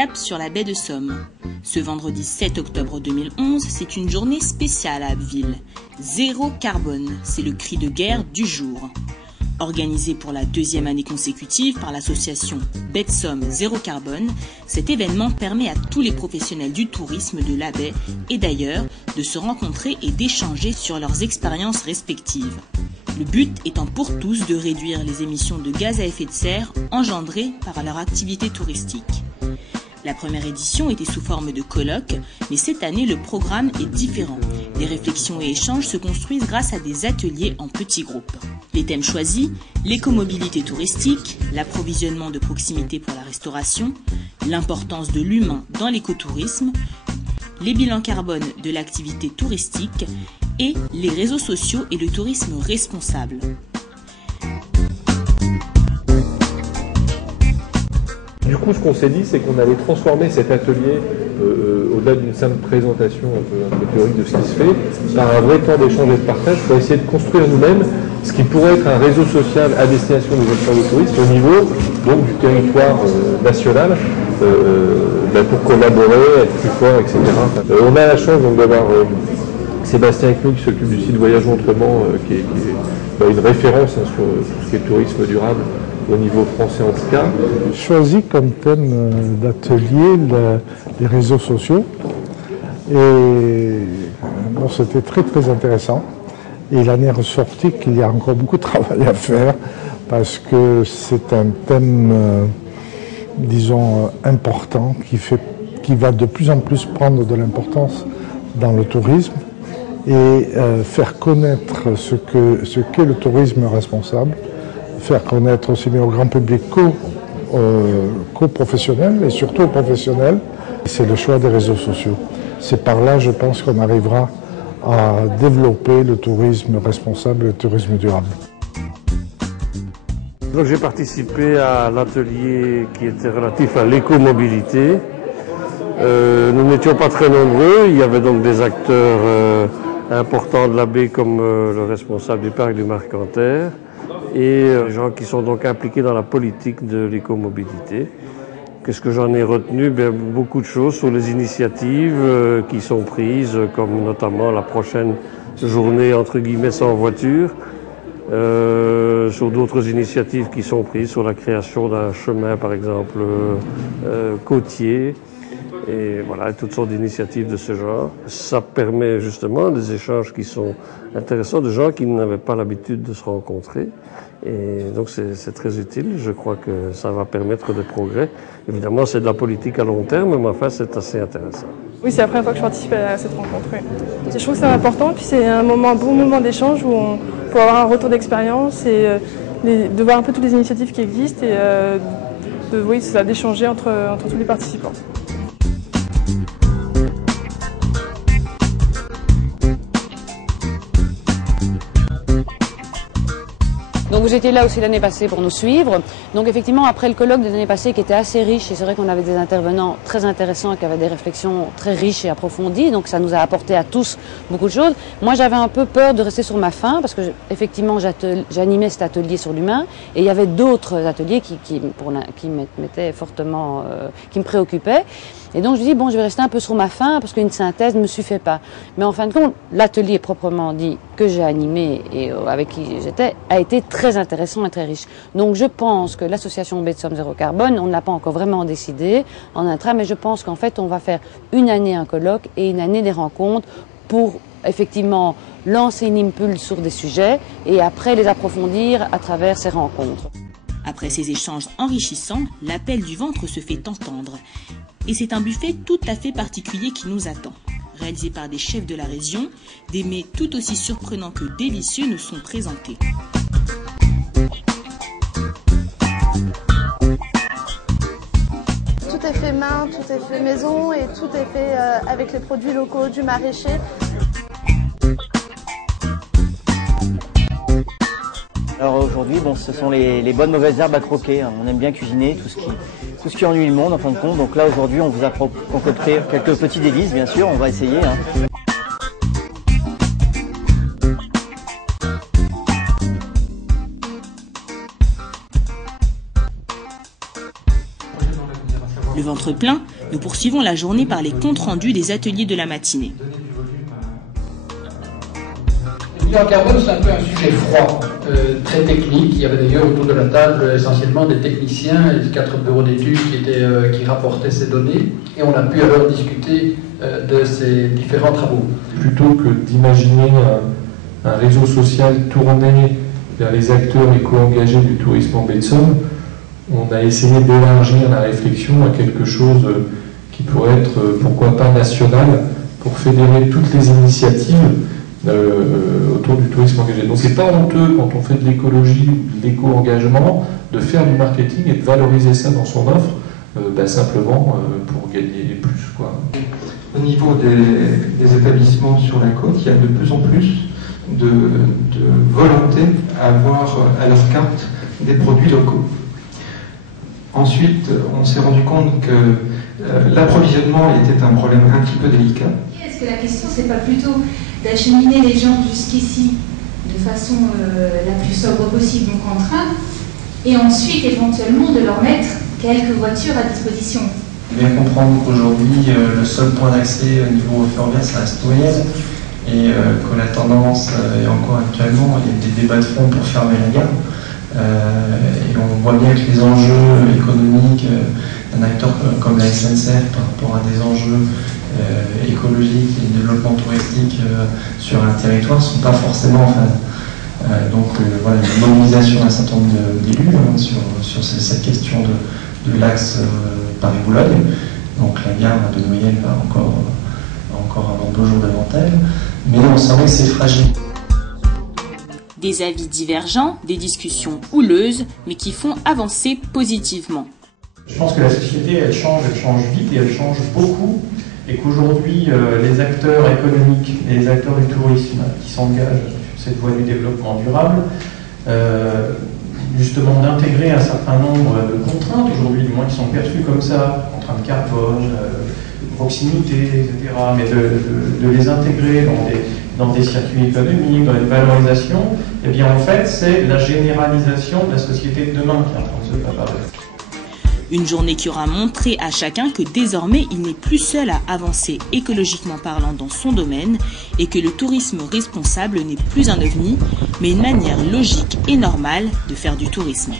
Cap sur la baie de Somme. Ce vendredi 7 octobre 2011, c'est une journée spéciale à Abbeville. Zéro carbone, c'est le cri de guerre du jour. Organisé pour la deuxième année consécutive par l'association Baie de Somme Zéro Carbone, cet événement permet à tous les professionnels du tourisme de la baie et d'ailleurs de se rencontrer et d'échanger sur leurs expériences respectives. Le but étant pour tous de réduire les émissions de gaz à effet de serre engendrées par leur activité touristique. La première édition était sous forme de colloque, mais cette année le programme est différent. Les réflexions et échanges se construisent grâce à des ateliers en petits groupes. Les thèmes choisis, l'écomobilité touristique, l'approvisionnement de proximité pour la restauration, l'importance de l'humain dans l'écotourisme, les bilans carbone de l'activité touristique et les réseaux sociaux et le tourisme responsable. Du coup, ce qu'on s'est dit, c'est qu'on allait transformer cet atelier, au-delà d'une simple présentation un peu théorique de ce qui se fait, par un vrai temps d'échange et de partage pour essayer de construire nous-mêmes ce qui pourrait être un réseau social à destination des acteurs de tourisme au niveau donc, du territoire national pour collaborer, être plus fort, etc. On a la chance donc, d'avoir Sébastien avec nous qui s'occupe du site Voyage Autrement, qui est une référence sur tout ce qui est tourisme durable au niveau français en tout cas. J'ai choisi comme thème d'atelier les réseaux sociaux et bon, c'était très intéressant. Et il en est ressorti qu'il y a encore beaucoup de travail à faire parce que c'est un thème, disons, important qui va de plus en plus prendre de l'importance dans le tourisme et faire connaître ce qu'est le tourisme responsable, faire connaître aussi bien au grand public qu'aux professionnels et surtout aux professionnels. C'est le choix des réseaux sociaux. C'est par là, je pense, qu'on arrivera à développer le tourisme responsable et le tourisme durable. Donc j'ai participé à l'atelier qui était relatif à l'écomobilité. Nous n'étions pas très nombreux, il y avait donc des acteurs importants de la baie comme le responsable du parc du Marcanterre et des gens qui sont donc impliqués dans la politique de l'écomobilité. Qu'est-ce que j'en ai retenu? Beaucoup de choses sur les initiatives qui sont prises, comme notamment la prochaine journée entre guillemets sans voiture, sur d'autres initiatives qui sont prises, sur la création d'un chemin par exemple côtier, et voilà, toutes sortes d'initiatives de ce genre. Ça permet justement des échanges qui sont intéressants, de gens qui n'avaient pas l'habitude de se rencontrer. Et donc c'est très utile, je crois que ça va permettre des progrès. Évidemment, c'est de la politique à long terme, mais enfin, c'est assez intéressant. Oui, c'est la première fois que je participe à cette rencontre. Oui. Je trouve que c'est important, puis c'est un bon moment d'échange où on peut avoir un retour d'expérience et de voir un peu toutes les initiatives qui existent et d'échanger entre tous les participants. Donc vous étiez là aussi l'année passée pour nous suivre. Donc effectivement, après le colloque de l'année passée qui était assez riche, et c'est vrai qu'on avait des intervenants très intéressants qui avaient des réflexions très riches et approfondies, donc ça nous a apporté à tous beaucoup de choses. Moi j'avais un peu peur de rester sur ma faim parce que effectivement j'animais cet atelier sur l'humain et il y avait d'autres ateliers qui m'étaient fortement, qui me préoccupaient. Et donc je me dis bon, je vais rester un peu sur ma faim parce qu'une synthèse ne me suffit pas. Mais en fin de compte, l'atelier proprement dit que j'ai animé et avec qui j'étais a été très intéressant et très riche. Donc je pense que l'association Baie de Somme Zéro Carbone, on n'a pas encore vraiment décidé en intra, mais je pense qu'en fait on va faire une année un colloque et une année des rencontres pour effectivement lancer une impulse sur des sujets et après les approfondir à travers ces rencontres. Après ces échanges enrichissants, l'appel du ventre se fait entendre. Et c'est un buffet tout à fait particulier qui nous attend. Réalisé par des chefs de la région, des mets tout aussi surprenants que délicieux nous sont présentés. Tout est fait main, tout est fait maison et tout est fait avec les produits locaux du maraîcher. Alors aujourd'hui, ce sont les bonnes mauvaises herbes à croquer. On aime bien cuisiner tout ce qui ennuie le monde en fin de compte. Donc là aujourd'hui, on vous a concocté quelques petits délices, bien sûr, on va essayer. Le ventre plein, nous poursuivons la journée par les comptes rendus des ateliers de la matinée. Le bilan carbone, c'est un peu un sujet froid, très technique. Il y avait d'ailleurs autour de la table essentiellement des techniciens, les 4 bureaux d'études qui rapportaient ces données, et on a pu alors discuter de ces différents travaux. Plutôt que d'imaginer un réseau social tourné vers les acteurs éco-engagés du tourisme en baie de Somme, on a essayé d'élargir la réflexion à quelque chose qui pourrait être, pourquoi pas, national, pour fédérer toutes les initiatives autour du tourisme engagé. Donc c'est pas honteux quand on fait de l'écologie ou de l'éco-engagement de faire du marketing et de valoriser ça dans son offre, simplement pour gagner plus, quoi. Au niveau des établissements sur la côte, il y a de plus en plus de volonté à avoir à leur carte des produits locaux. Ensuite, on s'est rendu compte que l'approvisionnement était un problème un petit peu délicat. Est-ce que la question, c'est pas plutôt d'acheminer les gens jusqu'ici de façon la plus sobre possible, donc en train, et ensuite éventuellement de leur mettre quelques voitures à disposition? Bien comprendre qu'aujourd'hui, le seul point d'accès au niveau ferroviaire, ça reste Noyelles, et que la tendance, et encore actuellement, il y a des débats de fond pour fermer la gare. Et on voit bien que les enjeux économiques d'un acteur comme la SNCF par rapport à des enjeux écologiques et de développement touristique sur un territoire ne sont pas forcément en phase. Donc voilà, une mobilisation d'un certain nombre d'élus sur cette question de l'axe Paris-Boulogne. Donc la gare de Noyelles va encore avoir 2 jours devant elle, mais on sent que c'est fragile. Des avis divergents, des discussions houleuses, mais qui font avancer positivement. Je pense que la société, elle change vite et elle change beaucoup, et qu'aujourd'hui, les acteurs économiques et les acteurs du tourisme qui s'engagent sur cette voie du développement durable, justement d'intégrer un certain nombre de contraintes aujourd'hui, du moins qui sont perçues comme ça, contraintes carbone, proximité, etc., mais de les intégrer dans des circuits économiques, dans une valorisation, eh bien en fait c'est la généralisation de la société de demain qui est en train de se préparer. Une journée qui aura montré à chacun que désormais il n'est plus seul à avancer écologiquement parlant dans son domaine et que le tourisme responsable n'est plus un ovni, mais une manière logique et normale de faire du tourisme.